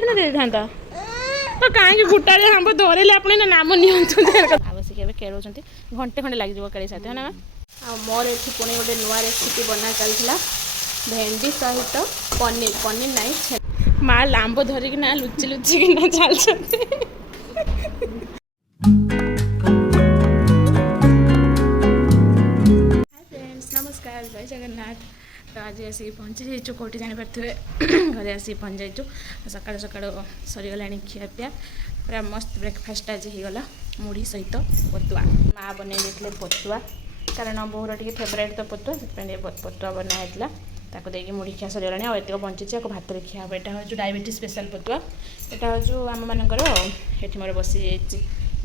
दिन दे था तो कहीं गुटाड़े आंब धरले आप नाम निश्चित केवे केड़ौंट घंटे खंडे लगे केड़ी साथ है ना मोर ये पुणी गोटे नुआ रेसिपी बना चलता भेंडी सहित पनीर पनीर नाई माँ आंब धरिकी ना लुचि लुचिकी चलते नमस्कार जय जगन्नाथ तो आज आसिक पहुँची जाइए कौटी जापे घरे आसिक पहुँच जाइए सका सका सरीगला खियापिया पूरा मस्त ब्रेकफास्ट आज होगला मुढ़ी सहित पतुआ माँ बन देते पतुआ कारण बोहर टे फेवरेट तो पतुआ से पतुआ बनाई ताको देकी मुढ़ी खिया सरीगला और एत बंची भात खिया हम यहाँ हूँ डायबिटीज स्पेशल पतुआ यहाँ हूँ आम मानकर ये मोर बसी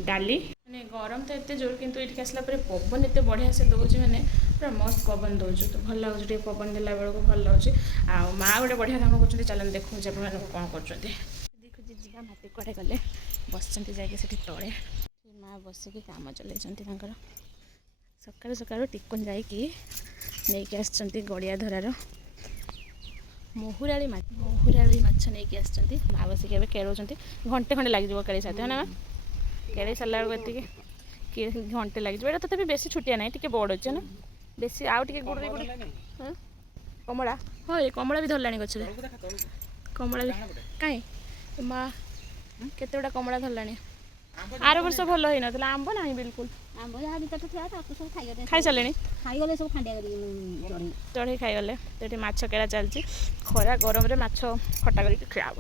डाली मैंने गरम तो एत जोर किंतु ये आसला पवन एत बढ़िया से दौर मैंने पूरा मस्त पवन दौर तो भल लगे पवन देला बेलू भल लगे आ माँ गोटे बढ़िया काम कर चलन देखो आप कौन कर देखुची जीवा मापी कड़े गले बस जाकि तले माँ बसिक काम चल सका सका टिकन जाकि गड़िया धरार महुराड़ी माछ नहीं आसती माँ बसिक केड़ौंट घंटे खंडे लगे केड़ी साथ है ना केड़े सारा बेलू किए घंटे लगे ये तथा बेसी छुटिया ना टी बड़ अच्छे ना बेसी आउ टे गुड़ गुड़ कमला हाँ ये कमला भी धरला गचरे कमला भी कहीं माँ केते गुड़ा कमला धरला आर वर्ष भल होना था आंब ना बिल्कुल खाई सारे चढ़ी खाईगले तो माछ केड़ा चलती खरा गरम रे माछ खटा करके खियाब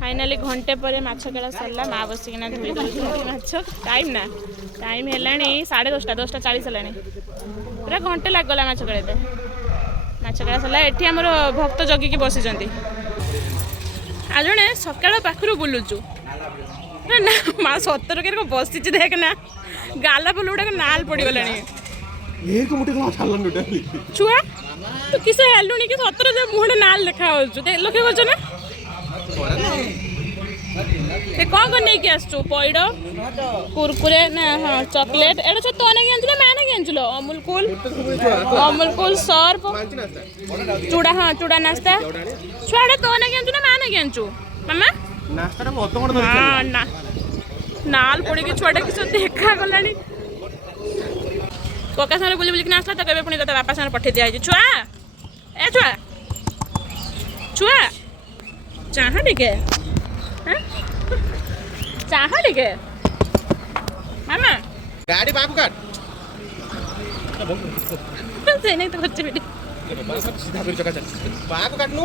फाइनाली घंटे पर माछ केड़ा सरला माँ बसिकिना धोई दौर माछ टाइम ना टाइम है 10:30 है पूरा घंटे लगला माछ केड़े माछ केड़ा सरला एठी हमर भक्त जगिकी बसी आज जड़े सकाल पाखु बुलुचु ना माँ सतर के बसी देख ना गाला फुल गुड़ाक नाल पड़गला छुआ तू किस हेलुनी कि सतर मुहे नाल देखा लक्ष्य कर ना कौन कौन नहीं आसचु पैड कुरकुरे ना हाँ चॉकलेट एटा सब तो ना कि मैं ना कि अमूल कूल सर्फ चूड़ा हाँ चूड़ा नाश्ता छुआ तो ना कि मैं ना कि मामा हाँ ना नाल पड़ी कि छुआटा किस देखा गलानी कका सामने बुली बुलिक आसला तो कभी पुणी तो बापा सामने पठे दिया छुआ ए छुआ छुआ चाह टिके चाह टिके मामा गाड़ी बाबू काट से नहीं तो बच्चे बेटी सीधा फिर चका चल बाबू काट नु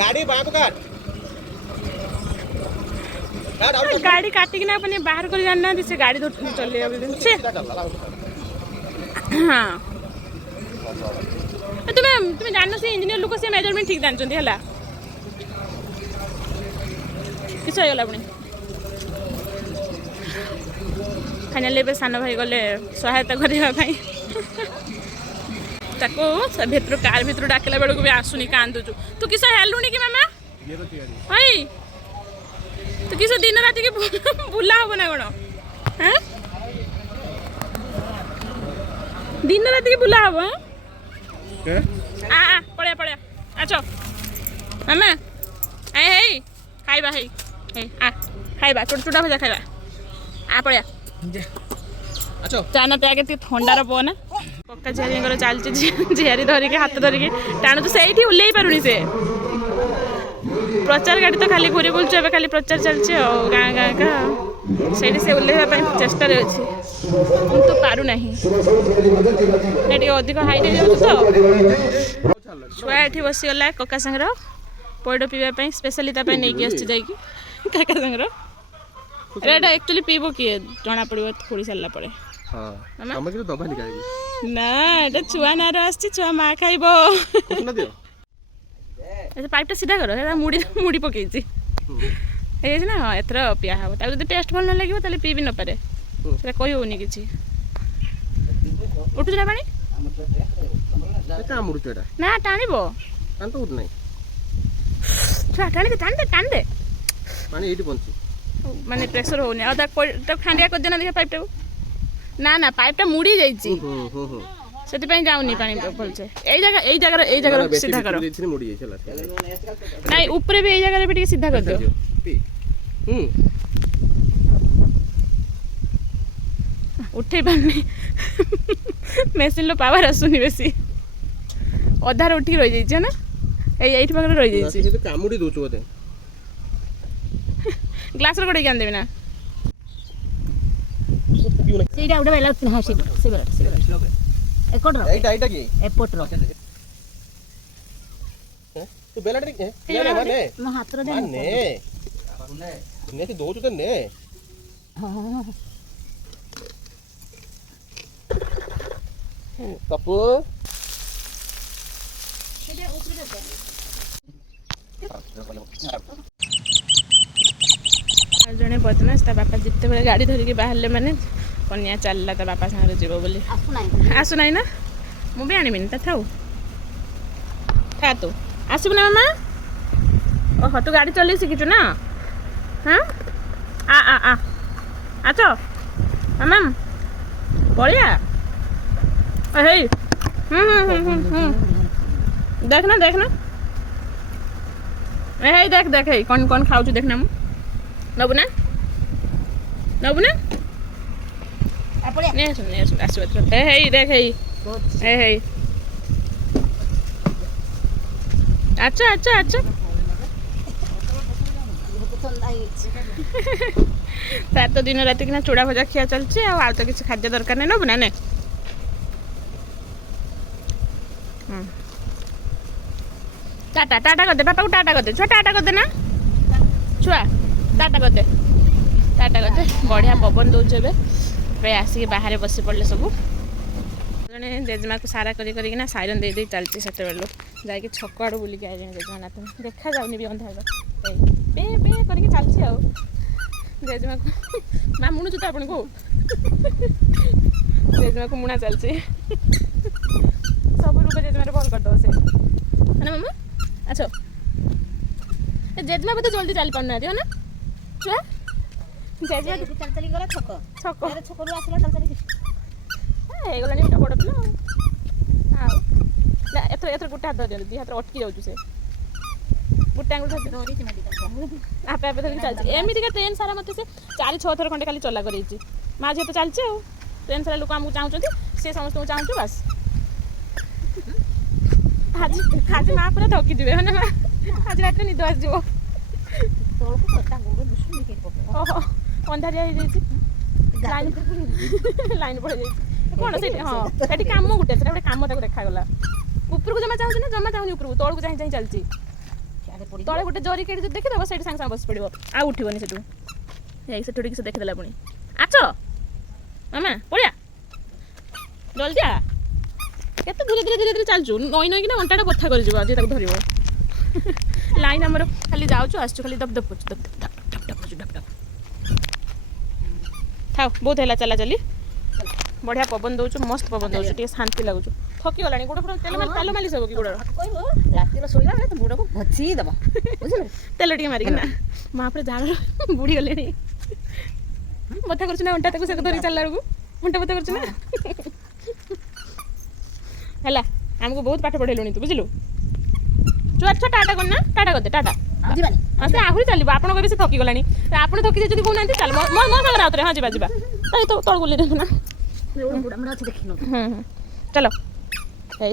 गाड़ी बाबू काट गाड़ी काटिक ना अपने बाहर कर जानना से गाड़ी चले हाँ तुम्हें जान से इंजीनियर लोक से मेजरमेंट ठीक जानते है किस होगला पुणी फाइनाली ए सान भाई गले सहायता करने भितर कार भितर डाकला बेलू भी आसुनी कांदुचु तू किस हेलुनी कि मामा हई तू किस दिन राति की बुला हम ना कौन दिन राति की बुला हम पड़िया पड़िया आचो मामा आई खाइबा खाइबा छोटा छोटा भजा खाइबा पड़िया चाना तो आगे थंडार पवना पक्का झियारी चलती झियारी धरिकी हाथ धरिकी टाणु तो से ओल्लै पारुनी से प्रचार गाड़ी तो खाली घूरी बुलचु ए खाली प्रचार चलती गाँ गाँ का से ओल्लैवाई चेष्टा अच्छी तो पारू ना अधिक हाइट हो तो छुआ ये बसीगला कका सागर पैड पीवाई स्पेशली नहीं आसकी काका सागर एटा एक्चुअली पीब किए जना पड़ो थोड़ी सारा पड़े ना एटा छुआ नार आसुआ माँ खाइब पाइपटा सीधा कर मुड़ी मुड़ी पकई ना हाँ एथर पिया हम जो टेस्ट भल न लगे पी भी नपे कही होनी कि उठुच ना पानी ना टाण टाणी टाण दे माने प्रेसर होनी खांडिया कर देना देखा पाइपटा ना ना पाइपटा मुड़ी जाइए ସେଥିପାଇଁ ଯାଉନି ପାଣି ଭଲସେ। ଏଇ ଜାଗାରେ ସିଧା କର। ନାଇଁ ଉପରେ ବି ଏଇ ଜାଗାରେ ବି ଟିକେ ସିଧା କରିଦିଅ। ଉଠେଇ ପାରୁନି ମେସିନ୍ର ପାୱାର ଆସୁନି ବେଶୀ। ଅଧାରେ ଉଠିକି ରହିଯାଇଛି ନା ଏଇଠି ପାଖରେ ରହିଯାଇଛି। କାମୁଡ଼ି ଦଉଛୁ ବୋଧେ। ଗ୍ଲାସରେ ଗୋଟେଇକି ଆଣିଦେବି ନା। ସେଇଟା ଗୋଟେ ବେଲା ହଁ ସେଇଟା ଏପଟର ଏଇଟା କି ଏପଟର ତୁ ବେଲାଟା ନେ ମୋ ହାତର ନେ ନେ ତୁ ଦଉଛୁ ତ ନେ। କପୁ ଜଣେ ବଦମାସ ତା ବାପା ଯେତେବେଳେ ଗାଡ଼ି ଧରିକି ବାହାରିଲେ ମାନେ କନ୍ୟା ଚାଲିଲା ତା ବାପା ସାଙ୍ଗରେ ଯିବ ବୋଲି। ଆସୁନାହିଁ ନା ମୁଁ ବି ଆଣିବିନି ତା ଥାଉ। ତୁ ଆସିବୁ ନା ମାମା? ଓହୋ ତୁ ଗାଡ଼ି ଚଲେଇ ଶିଖିଛୁ ନା? ହଁ ଆଛ ମାମା ପଳିଆ ହେଇ ଦେଖନା ହେଇ ଦେଖ ହେଇ କ'ଣ ଖାଉଛୁ ଦେଖନା। ମୁଁ ନବୁ ନା ଆସିବ ହେଇ ଦେଖ ହେଇ ଆଚ୍ଛା ତାର ତ ଦିନ ରାତି କିନା ଚୁଡ଼ା ଭଜା ଖିଆ ଚାଲିଛି ଆଉ ତ କିଛି ଖାଦ୍ୟ ଦରକାର ନାହିଁ। ନବୁ ନା ନେ टाटा कर दे पापा को टाटा कर दे छुआ टाटा कर दे ना छुआ टाटा कर दे बढ़िया पवन दौचे ए आसिक बाहर बसी पड़े सब जड़े जेजेमा को सारा करना साइरन दे चलती से जाकि छक आड़ बुलिक आए जेजेमा नाथ देखा जाऊनी भी अंधार पे पे करके चलती आ जेजेमा को माँ मुणुचु तो आपन को जेजेमा को मुणा चलती सब रूप जेजेमा भल करदे से है मामा। अच्छा जेजेमा बोधे जल्दी चली पाना है ना छुआ जेजेमा चली गला छक छकरू आसला ହେଇଗଲାଣି ଏଟା ବଡ଼ ପିଲା ଆଉ ନା ଏଥର ଗୋଟେ ହାତ ଦିଅନ୍ତୁ ଦି ହାତରେ ଅଟକି ଯାଉଛୁ ସେ ଗୋଟେ ଆଙ୍ଗୁଠି ଆପେ ଆପେ ଧରିକି ଚାଲିଛି। ଏମିତିକା ଟ୍ରେନ୍ ସାରା ମୋତେ ସେ 4-6 ଥର ଖଣ୍ଡେ ଖାଲି ଚଲା କରେଇଛି। ମା ଝିଅ ତ ଚାଲିଛି ଆଉ ଟ୍ରେନ୍ ସାରା ଲୋକ ଆମକୁ ଚାହୁଁଛନ୍ତି ସେ ସମସ୍ତଙ୍କୁ ଚାହୁଁଛୁ ବାସ୍। ଆଜି ମା ପୁରା ଥକିଯିବେ ହଁ ନା ମା ଆଜି ରାତିରେ ନିଦ ଆସିଯିବ। ଓହୋ ଅନ୍ଧାରିଆ ହେଇଯାଇଛି ଲାଇନ୍ ପଳେଇ ଯାଇଛି କ'ଣ ସେଇଠି ହଁ ସେଠି କାମ ଗୋଟେ ସେଟା ଗୋଟେ କାମ ତାକୁ ଦେଖାଗଲା। ଉପରକୁ ଜମା ଚାହୁଁଛି ନା ଜମା ଚାହୁଁନି ଉପରକୁ ତଳକୁ ଚାହିଁ ଚାଲିଛି। ତଳେ ଗୋଟେ ଜରି କେଡ଼ି ଯଦି ଦେଖିଦେବ ସେଇଠି ସାଙ୍ଗେ ସାଙ୍ଗେ ବସି ପଡ଼ିବ ଆଉ ଉଠିବନି ସେଠୁ ଯାଇକି ସେଠୁ ଟିକେ ସେ ଦେଖିଦେଲା ପୁଣି ଆଛ ମାମା ପଳିଆ ଜଲ୍ଦି ଆ କେତେ ଧୀରେ ଚାଲୁଛୁ ନଇକିନା ଅଣ୍ଟାଟା ବଥା କରିଯିବ ଆଜି ତାକୁ ଧରିବ। ଲାଇନ୍ ଆମର ଖାଲି ଯାଉଛୁ ଆସୁଛୁ ଖାଲି ଦପ କରୁଛୁ ଢପ୍ ଥାଉ ବହୁତ ହେଲା ଚାଲାଚାଲି बढ़िया पवन दौचु मस्त पवन दौचु टे शांति लगुच थकी गलानी गोड़ तेल मालिश हो कि गोड़ राति शोला बेले मुड़ को भछी दब बुझल तेल टे मारिक ना माँ पर झाड़ बुड़ी गले बता कर अंटा तक धरी चलला बेलू अंटा बता कर आमको बहुत पाठ पढ़ेलु तू बुझलु छुआ छुआ टाटा करना टाटा कर दे टाटा से आहरी चलो आप से थकी गलानी आप थकी जाए कहना चल मो सागर आउे हाँ जा तो तल बुले ना चलो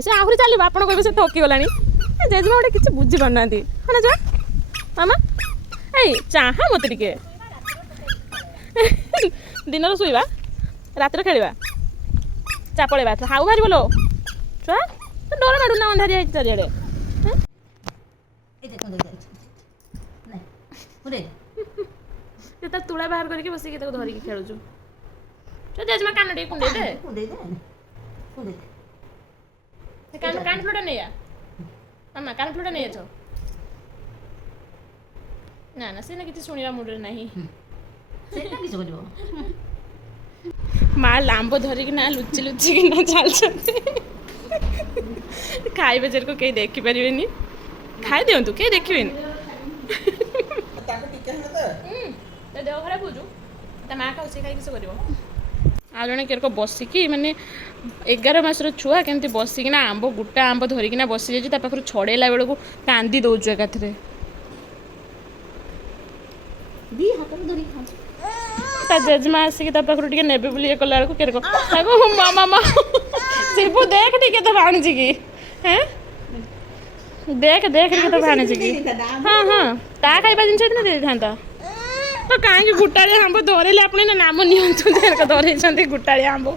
से आहरी चलो आप से थकी गलानी जेजेमा गोटे किसी बुझी पार ना हाँ जा मामा ए चाह मत टे दिन शोवा रात खेलवा चा पलैबा हाउ बाहर बोलो छुआ डर माड़ू ना अंधारिया चारिड़े तुला बाहर करके बस धरिकी खेलुचु जेजेमा कान टे कुंडे दे कान फ्लोटा नहीं आ मामा कान फ्लोटा नहीं आछ ना ना से ना किसी सुनिबा मुड रे नहीं सेटा किछ करबो माँ लांब धरिकी ना लुचि लुचि कि ना चलछथि खाइबे जेर को कहीं देखि परिबेनी खाई दियंतु कहीं देखिबेनी देह खराब हो ता माँ का उसे खाई किस कर ଆଉ ଜଣେ କେରକ ବସିକି ମାନେ 11 ମାସର ଛୁଆ କେମିତି ବସିକିନା ଆମ୍ବ ଗୋଟା ଆମ୍ବ ଧରିକିନା ବସିଯାଇଛି ତା ପାଖରୁ ଛଡ଼େଇଲା ବେଳକୁ କାନ୍ଦି ଦେଉଛୁ ଏକାଥରେ। ଦି ହାତରେ ଧରିକି ଖାଉଛି। ତା ଜେଜେମା ଆସିକି ତା ପାଖରୁ ଟିକେ ନେବେ ବୋଲି ଇଏ କଲା ବେଳକୁ କେରକ ତାକୁ ମାମା ଶିବୁ ଦେଖ ଟିକେ ତ ଭାଣିଛି କି ହେଁ ଦେଖ ଟିକେ ତ ଭାଣିଛି କି ହଁ ହଁ ତା ଖାଇବା ଜିନିଷ ହେଇଥିଲେ ଦେଇଥାନ୍ତା। ତ କାହିଁକି ଗୋଟାଳିଆ ଆମ୍ବ ଧରେଇଲେ ଆପଣ ନା ନାମ ନିଅନ୍ତୁ ଧରେଇଛନ୍ତି ଗୋଟାଳିଆ ଆମ୍ବ।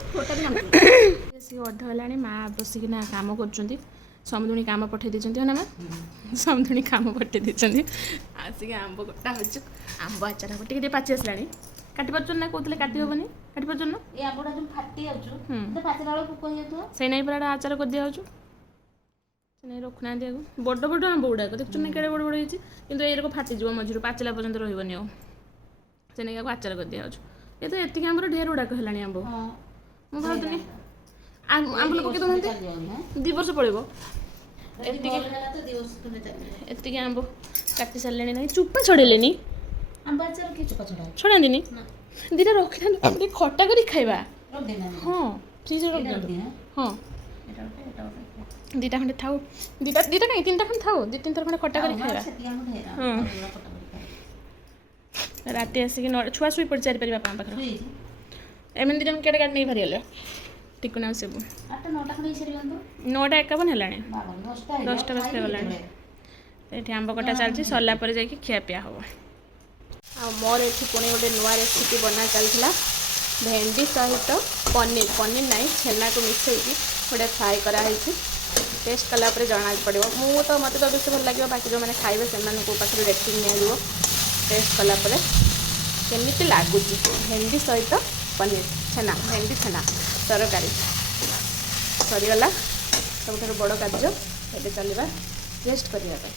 ଆସିକି ଅଧ ହେଲାଣି ମା ବସିକିନା କାମ କରୁଛନ୍ତି। ସମୁଦୁଣୀ କାମ ପଠେଇ ଦେଇଛନ୍ତି ନା ମା ସମୁଦୁଣୀ କାମ ପଠେଇ ଦେଇଛନ୍ତି। ଆସିକି ଆମ୍ବ କଟା ହେଉଛୁ ଆମ୍ବ ଆଚାର ହେବ ଟିକେ ଟିକେ ପାଚି ଆସିଲାଣି। କାଟି ପାରୁଛନ୍ତି ନା କହୁଥିଲେ କାଟି ହେବନି କାଟି ପାରୁଛନ୍ତି ନା ଏ ଆମ୍ବଟା ଯୋଉ ଫାଟି ଯାଉଛୁ ତ ପାଚିଲା ବେଳକୁ ପୋକ ହେଇଯାଉଥିବ। ସେଇ ନାଇଁ ପୁରା ଆଚାର କରିଦିଆଯାଉଛି। ସେ ନାଇଁ ରଖୁନାହାନ୍ତି ଆକୁ ବଡ଼ ବଡ଼ ଆମ୍ବ ଗୁଡ଼ାକ ଦେଖୁଛନ୍ତି ନା କେଡ଼େ ବଡ଼ ବଡ଼ ହେଇଛି କିନ୍ତୁ ଏଇରକ ଫାଟିଯିବ ମଝିରୁ ପାଚିଲା ପର୍ଯ୍ୟନ୍ତ ରହିବନି ଆଉ। ସେ ନେଇକି ଆକୁ ଆଚାର କରିଦିଆଯାଉଛି। ଏ ତ ଏତିକି ଆମ୍ବର ଢେର ଗୁଡ଼ାକ ହେଲାଣି ଆମ୍ବ। ମୁଁ ଭାବୁଥିଲି ଆମ୍ବୁଲ ପକେଇ ଦେଉନାହାନ୍ତି 2 ବର୍ଷ ପଳେଇବ। ଏତିକି ଆମ୍ବ କାଟି ସାରିଲେଣି ନାହିଁ ଚୁପା ଛଡ଼େଇଲେନି ଆମ୍ବ ଆଚାର କିଏ ଚୋପା ଛଡ଼ା ଛଡ଼ାନ୍ତିନି ଦୁଇଟା ରଖିଥାନ୍ତୁ ଟିକେ ଖଟା କରି ଖାଇବା। ହଁ ଫ୍ରିଜରେ ରଖିଦିଅନ୍ତୁ। ହଁ ଦୁଇଟା ଖଣ୍ଡେ ଥାଉ ଦୁଇଟା କାହିଁ 3ଟା ଖଣ୍ଡେ ଥାଉ 2-3 ଥର ଖଣ୍ଡେ ଖଟା କରି ଖାଇବା। ହଁ ରାତି ଆସିକି ଛୁଆ ଶୋଇ ପଡ଼ି 4 ବାପାଙ୍କ ପାଖରେ ଏମିତି ଜଣ କେଡ଼େ ଗାଡ଼ି ନେଇ ବାହାରିଗଲେ ଟିକୁନା ଶିବୁ 9ଟା 51 ହେଲାଣି 10ଟା ବାଜିତେ ଗଲାଣି। ଏଠି ଆମ୍ବ କଟା ଚାଲିଛି ସରିଲା ପରେ ଯାଇକି ଖିଆପିଆ ହେବ। ଆଉ ମୋର ଏଠି ପୁଣି ଗୋଟେ ନୂଆ ରେସିପି ବନା ଚାଲିଥିଲା ଭେଣ୍ଡି ସହିତ ପନିର ନାହିଁ ଛେନାକୁ ମିଶାଇକି ଗୋଟେ ଫ୍ରାଏ କରାହେଇଛି। ଟେଷ୍ଟ କଲା ପରେ ଜଣା ପଡ଼ିବ। ମୋତେ ତ ବେଶୀ ଭଲ ଲାଗିବ ବାକି ଯେଉଁମାନେ ଖାଇବେ ସେମାନଙ୍କ ପାଖରୁ ରେଟିଂ ନିଆଯିବ ଟେଷ୍ଟ କଲା ପରେ କେମିତି ଲାଗୁଛି। ଭେଣ୍ଡି ସହିତ ପନିର ଭେଣ୍ଡି ଛେନା ତରକାରୀ ସରିଗଲା। ସବୁଠାରୁ ବଡ଼ କାର୍ଯ୍ୟ ଏବେ ଚାଲିବା ଟେଷ୍ଟ କରିବା ପାଇଁ।